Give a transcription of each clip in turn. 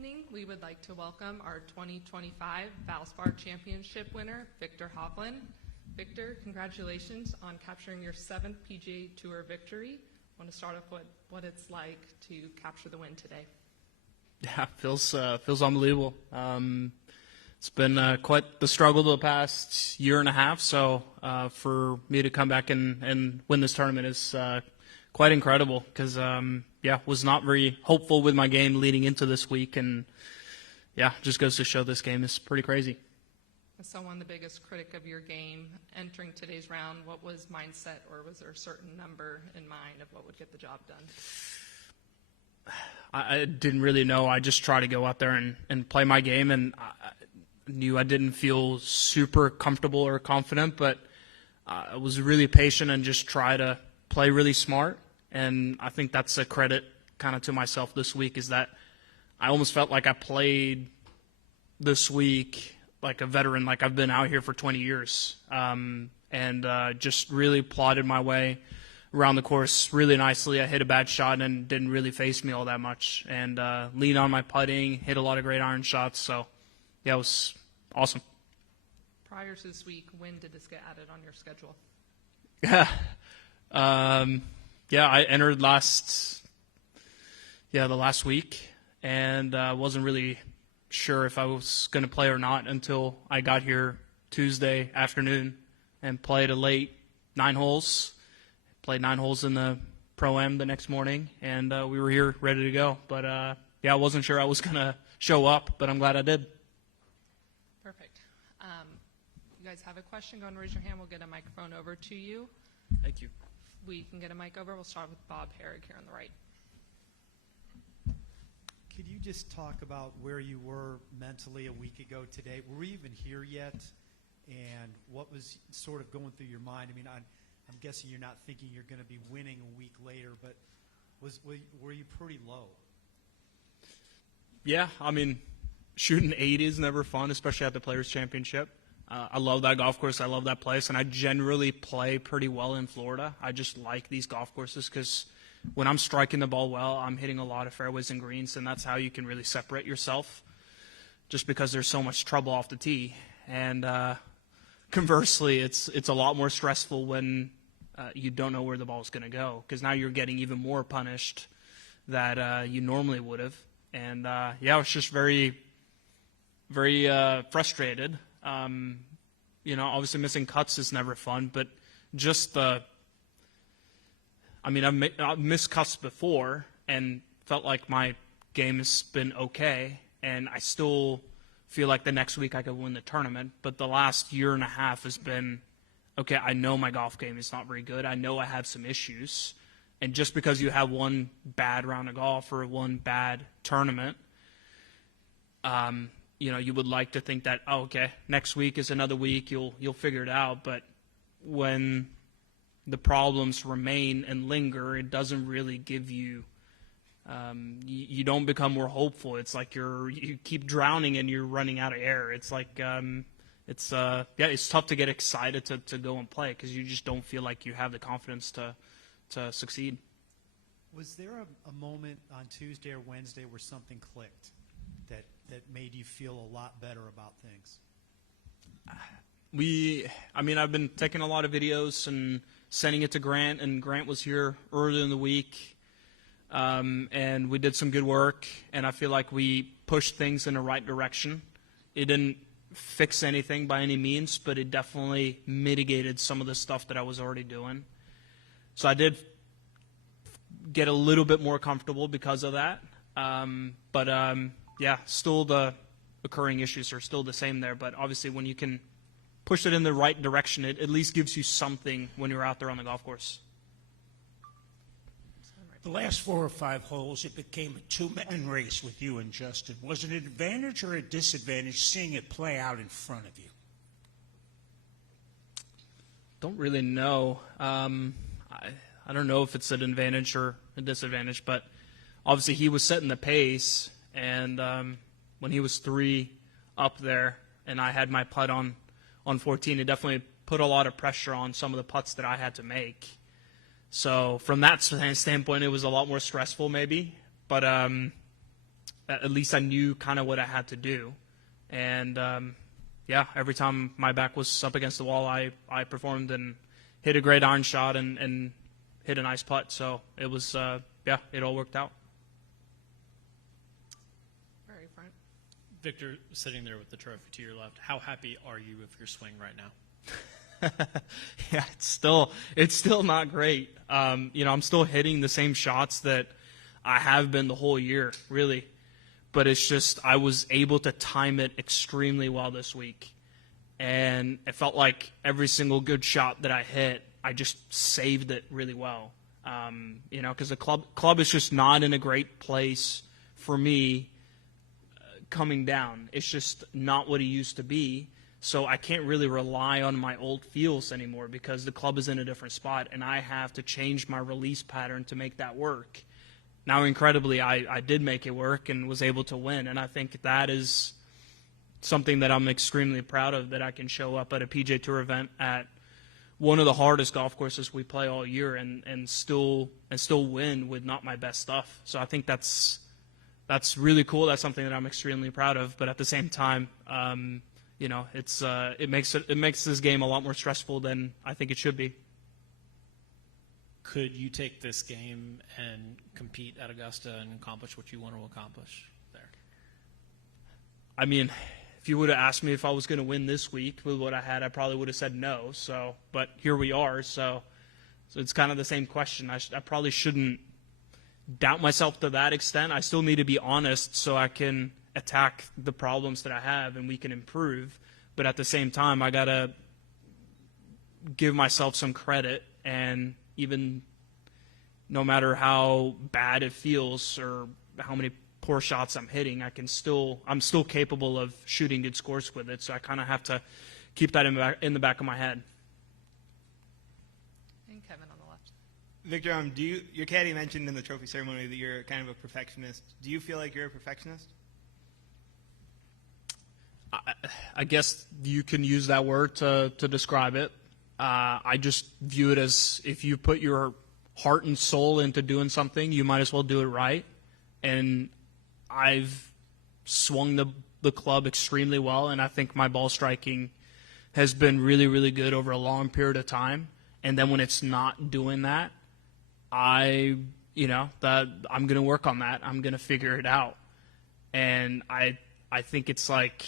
evening, we would like to welcome our 2025 Valspar Championship winner, Viktor Hovland. Viktor, congratulations on capturing your 7th PGA Tour victory. I want to start off with what it's like to capture the win today. Yeah, feels unbelievable. It's been quite the struggle the past year and a half, so for me to come back and win this tournament is quite incredible because, was not very hopeful with my game leading into this week, and just goes to show this game is pretty crazy. As someone the biggest critic of your game, entering today's round, what was mindset, or was there a certain number in mind of what would get the job done? I didn't really know. I just tried to go out there and play my game, and I knew I didn't feel super comfortable or confident, but I was really patient and just try to play really smart. And I think that's a credit kind of to myself this week, is that I almost felt like I played this week like a veteran, like I've been out here for 20 years, and just really plotted my way around the course really nicely. I hit a bad shot and didn't really face me all that much, and leaned on my putting, hit a lot of great iron shots. So, it was awesome. Prior to this week, when did this get added on your schedule? I entered the last week, and wasn't really sure if I was going to play or not until I got here Tuesday afternoon and played a late 9 holes. Played 9 holes in the Pro-Am the next morning, and we were here ready to go. But, I wasn't sure I was going to show up, but I'm glad I did. Perfect. You guys have a question, go and raise your hand. We'll get a microphone over to you. Thank you. We can get a mic over. We'll start with Bob Herrig here on the right. Could you just talk about where you were mentally a week ago today? Were we even here yet? And what was sort of going through your mind? I mean, I'm guessing you're not thinking you're going to be winning a week later, but were you pretty low? Yeah, I mean, shooting 80 is never fun, especially at the Players' Championship. I love that golf course. I love that place, and I generally play pretty well in Florida. I just like these golf courses because when I'm striking the ball well, I'm hitting a lot of fairways and greens, and that's how you can really separate yourself, just because there's so much trouble off the tee. And conversely, it's a lot more stressful when you don't know where the ball is going to go, because now you're getting even more punished that you normally would have. And I was just very, very frustrated. Obviously missing cuts is never fun, but just I've missed cuts before and felt like my game has been okay, and I still feel like the next week I could win the tournament. But the last year and a half has been, okay, I know my golf game is not very good. I know I have some issues. And just because you have one bad round of golf or one bad tournament, you would like to think that, next week is another week, you'll figure it out. But when the problems remain and linger, it doesn't really give you, you don't become more hopeful. It's like you keep drowning and you're running out of air. It's like, it's tough to get excited to go and play because you just don't feel like you have the confidence to succeed. Was there a moment on Tuesday or Wednesday where something clicked that made you feel a lot better about things? I've been taking a lot of videos and sending it to Grant, and Grant was here earlier in the week, and we did some good work, and I feel like we pushed things in the right direction. It didn't fix anything by any means, but it definitely mitigated some of the stuff that I was already doing. So I did get a little bit more comfortable because of that. Still the occurring issues are still the same there. But obviously when you can push it in the right direction, it at least gives you something when you're out there on the golf course. The last 4 or 5 holes, it became a 2-man race with you and Justin. Was it an advantage or a disadvantage seeing it play out in front of you? Don't really know. I don't know if it's an advantage or a disadvantage, but obviously he was setting the pace, and when he was 3 up there and I had my putt on 14, it definitely put a lot of pressure on some of the putts that I had to make. So from that standpoint, it was a lot more stressful maybe. But at least I knew kind of what I had to do. And, yeah, every time my back was up against the wall, I performed and hit a great iron shot and hit a nice putt. So it was, yeah, it all worked out. Very front. Victor, sitting there with the trophy to your left, how happy are you with your swing right now? Yeah, it's still not great. I'm still hitting the same shots that I have been the whole year, really. But it's just I was able to time it extremely well this week. And it felt like every single good shot that I hit, I just saved it really well. Because the club is just not in a great place for me coming down. It's just not what it used to be. So I can't really rely on my old feels anymore because the club is in a different spot, and I have to change my release pattern to make that work. Now, incredibly, I did make it work and was able to win, and I think that is something that I'm extremely proud of, that I can show up at a PGA Tour event at one of the hardest golf courses we play all year and still win with not my best stuff. So I think that's really cool. That's something that I'm extremely proud of. But at the same time, it makes this game a lot more stressful than I think it should be. Could you take this game and compete at Augusta and accomplish what you want to accomplish there? I mean, if you would have asked me if I was going to win this week with what I had, I probably would have said no. So, but here we are. So it's kind of the same question. I probably shouldn't doubt myself to that extent. I still need to be honest so I can attack the problems that I have and we can improve. But at the same time, I got to give myself some credit, and even no matter how bad it feels or how many poor shots I'm hitting, I'm still capable of shooting good scores with it. So I kind of have to keep that in the back of my head. And Kevin on the left. Victor, your caddy mentioned in the trophy ceremony that you're kind of a perfectionist. Do you feel like you're a perfectionist? I guess you can use that word to describe it. I just view it as if you put your heart and soul into doing something, you might as well do it right. And I've swung the club extremely well, and I think my ball striking has been really, really good over a long period of time. And then when it's not doing that, I'm going to work on that. I'm going to figure it out. And I think it's like,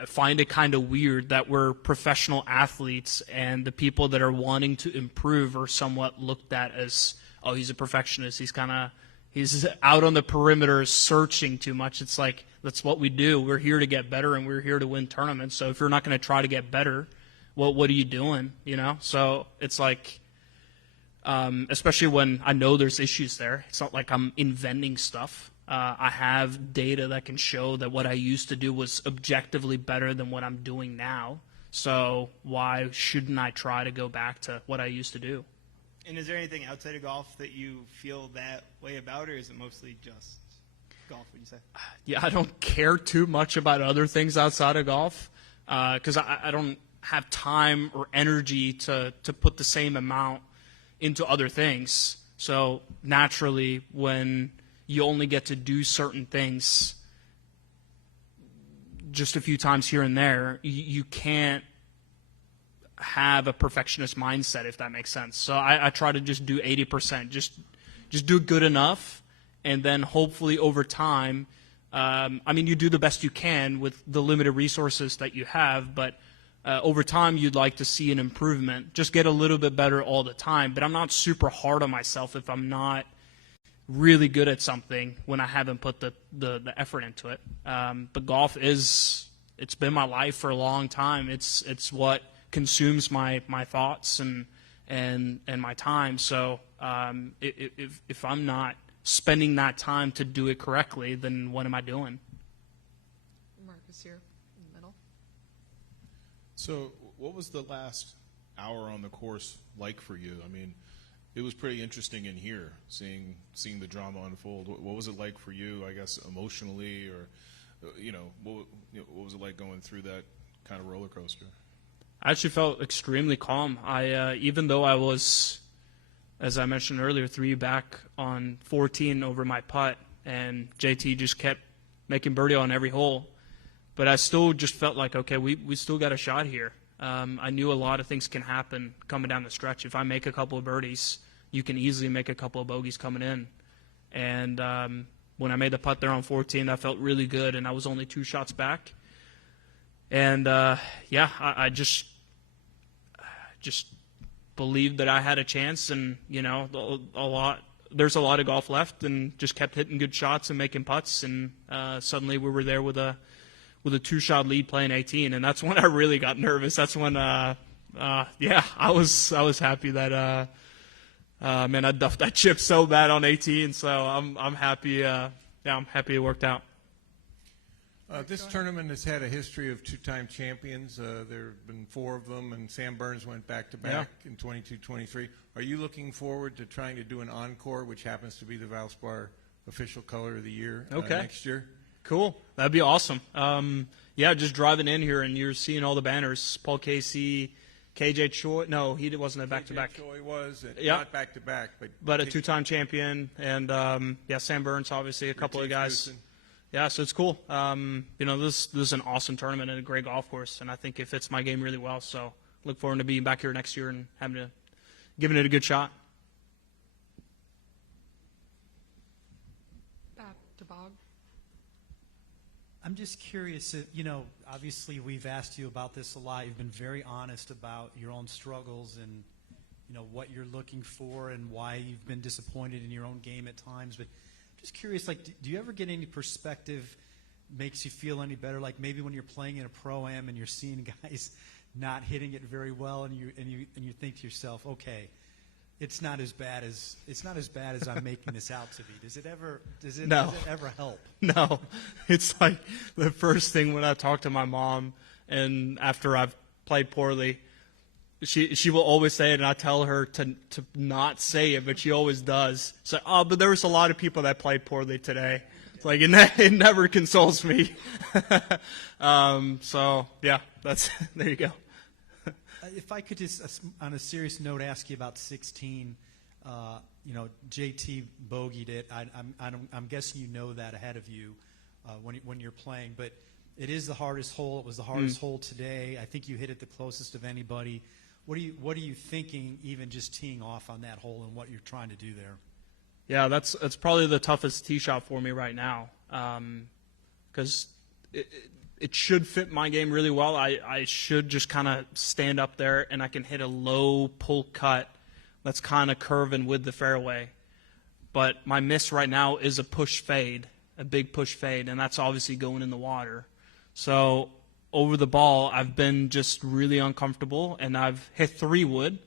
I find it kind of weird that we're professional athletes and the people that are wanting to improve are somewhat looked at as, oh, he's a perfectionist. He's out on the perimeter searching too much. It's like, that's what we do. We're here to get better and we're here to win tournaments. So if you're not going to try to get better, what are you doing? So it's like, especially when I know there's issues there. It's not like I'm inventing stuff. I have data that can show that what I used to do was objectively better than what I'm doing now. So why shouldn't I try to go back to what I used to do? And is there anything outside of golf that you feel that way about, or is it mostly just golf, would you say? Yeah, I don't care too much about other things outside of golf because I don't have time or energy to put the same amount into other things. So naturally, when you only get to do certain things just a few times here and there, you can't have a perfectionist mindset, if that makes sense. So I try to just do 80%, just do good enough, and then hopefully over time, you do the best you can with the limited resources that you have, but over time you'd like to see an improvement. Just get a little bit better all the time, but I'm not super hard on myself if I'm not really good at something when I haven't put the effort into it. But golf it's been my life for a long time. It's what consumes my thoughts and my time. So if I'm not spending that time to do it correctly, then what am I doing? Marcus here in the middle. So what was the last hour on the course like for you? I mean, it was pretty interesting in here, seeing the drama unfold. What was it like for you, I guess, emotionally, or what was it like going through that kind of roller coaster? I actually felt extremely calm. Even though I was, as I mentioned earlier, 3 back on 14 over my putt, and JT just kept making birdie on every hole. But I still just felt like, okay, we still got a shot here. I knew a lot of things can happen coming down the stretch. If I make a couple of birdies, you can easily make a couple of bogeys coming in. And when I made the putt there on 14, that felt really good, and I was only 2 shots back. And, I just believed that I had a chance, and, there's a lot of golf left, and just kept hitting good shots and making putts, and suddenly we were there with a 2-shot lead playing 18, and that's when I really got nervous. That's when, I was happy that, I duffed that chip so bad on 18. So I'm happy. I'm happy it worked out. This tournament has had a history of 2-time champions. There have been 4 of them, and Sam Burns went back-to-back in 22-23. Are you looking forward to trying to do an encore, which happens to be the Valspar official color of the year next year? Cool. That'd be awesome. Just driving in here and you're seeing all the banners. Paul Casey, KJ Choi. No, he wasn't a back-to-back. KJ Choi was not back-to-back, but a 2-time champion. And, Sam Burns, obviously, a couple of guys. Goosen. Yeah, so it's cool. This is an awesome tournament and a great golf course, and I think it fits my game really well. So look forward to being back here next year and giving it a good shot. Back to Bob. I'm just curious, obviously we've asked you about this a lot. You've been very honest about your own struggles and, what you're looking for and why you've been disappointed in your own game at times. But I'm just curious, do you ever get any perspective, makes you feel any better? Like maybe when you're playing in a Pro-Am and you're seeing guys not hitting it very well and you think to yourself, okay, it's not as bad as I'm making this out to be. Does it ever help? No. It's like the first thing when I talk to my mom and after I've played poorly, she will always say it, and I tell her to not say it, but she always does. So, but there was a lot of people that played poorly today. It's like it never consoles me. That's there you go. If I could just, on a serious note, ask you about 16. JT bogeyed it. I'm guessing you know that ahead of you when you're playing. But it is the hardest hole. It was the hardest hole today. I think you hit it the closest of anybody. What are you thinking, even just teeing off on that hole and what you're trying to do there? Yeah, that's probably the toughest tee shot for me right now, because it should fit my game really well. I should just kind of stand up there and I can hit a low pull cut that's kind of curving with the fairway. But my miss right now is a push fade, a big push fade, and that's obviously going in the water. So over the ball, I've been just really uncomfortable, and I've hit 3-wood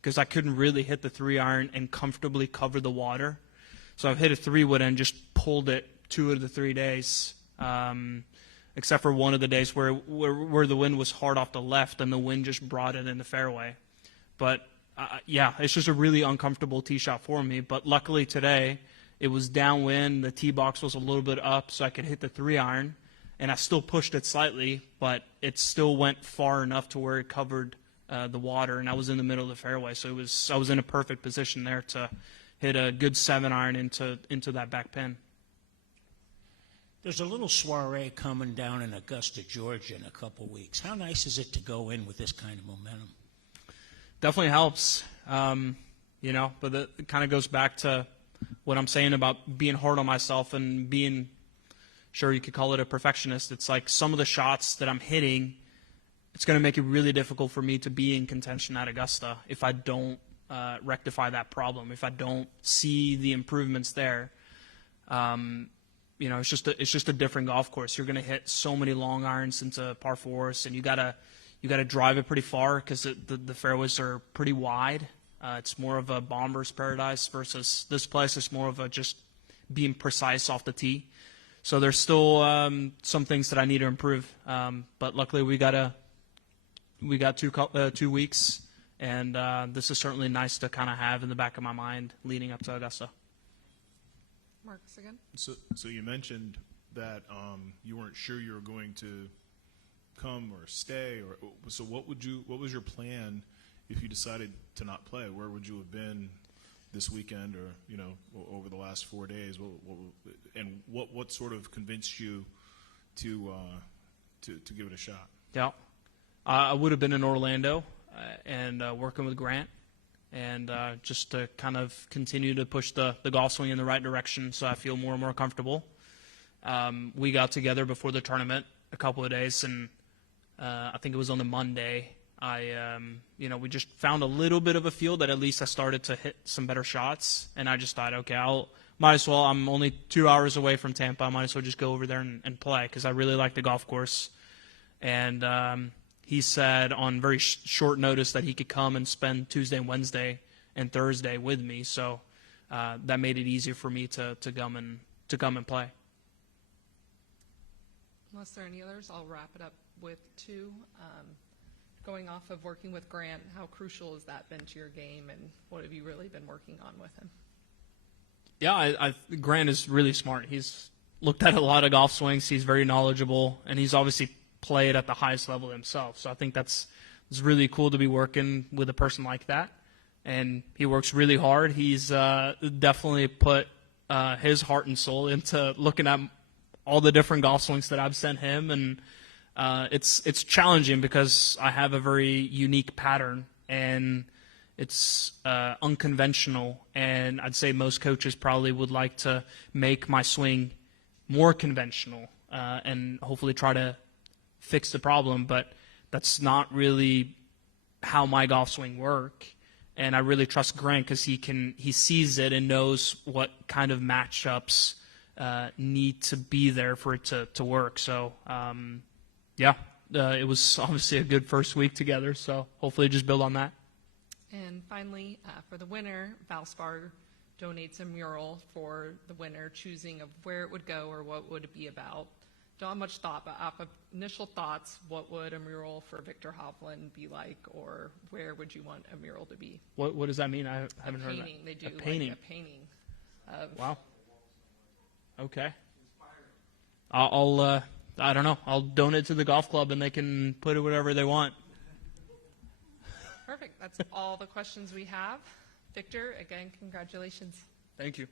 because I couldn't really hit the 3-iron and comfortably cover the water. So I've hit a 3-wood and just pulled it 2 of the 3 days. Except for one of the days where the wind was hard off the left and the wind just brought it in the fairway. But, it's just a really uncomfortable tee shot for me. But luckily today, it was downwind. The tee box was a little bit up so I could hit the 3-iron. And I still pushed it slightly, but it still went far enough to where it covered the water, and I was in the middle of the fairway. So I was in a perfect position there to hit a good 7-iron into that back pin. There's a little soiree coming down in Augusta, Georgia in a couple weeks. How nice is it to go in with this kind of momentum? Definitely helps, but it kind of goes back to what I'm saying about being hard on myself and being, sure, you could call it a perfectionist. It's like some of the shots that I'm hitting, it's going to make it really difficult for me to be in contention at Augusta if I don't rectify that problem, if I don't see the improvements there. It's just a different golf course. You're going to hit so many long irons into par fours, and you gotta drive it pretty far because the fairways are pretty wide. It's more of a bomber's paradise versus this place is more of a just being precise off the tee. So there's still some things that I need to improve. But luckily we got 2 weeks, and this is certainly nice to kind of have in the back of my mind leading up to Augusta. Marcus again. So you mentioned that you weren't sure you were going to come or stay, so what was your plan if you decided to not play? Where would you have been this weekend, or over the last 4 days? What sort of convinced you to give it a shot? Yeah, I would have been in Orlando and working with Grant, and just to kind of continue to push the golf swing in the right direction, so I feel more and more comfortable. We got together before the tournament a couple of days, and I think it was on the Monday. We just found a little bit of a feel that at least I started to hit some better shots, and I just thought, okay, might as well. I'm only 2 hours away from Tampa. I might as well just go over there and play, because I really like the golf course. And he said on very short notice that he could come and spend Tuesday and Wednesday and Thursday with me, so that made it easier for me to come and play. Unless there are any others, I'll wrap it up with two. Going off of working with Grant, how crucial has that been to your game, and what have you really been working on with him? Yeah, Grant is really smart. He's looked at a lot of golf swings. He's very knowledgeable, and he's obviously played at the highest level himself. So I think it's really cool to be working with a person like that. And he works really hard. He's definitely put his heart and soul into looking at all the different golf swings that I've sent him, and it's challenging because I have a very unique pattern, and it's unconventional, and I'd say most coaches probably would like to make my swing more conventional and hopefully try to fix the problem, but that's not really how my golf swing work. And I really trust Grant because he sees it and knows what kind of matchups need to be there for it to work. So it was obviously a good first week together, so hopefully just build on that. And finally, for the winner, Valspar donates a mural for the winner, choosing of where it would go or what would it be about. Don't have much thought, but off of initial thoughts, what would a mural for Viktor Hovland be like, or where would you want a mural to be? What does that mean? I haven't heard that. Painting. They do a painting. like a painting of. Wow. Okay. I'll I don't know. I'll donate to the golf club, and they can put it whatever they want. Perfect. That's all the questions we have. Viktor, again, congratulations. Thank you.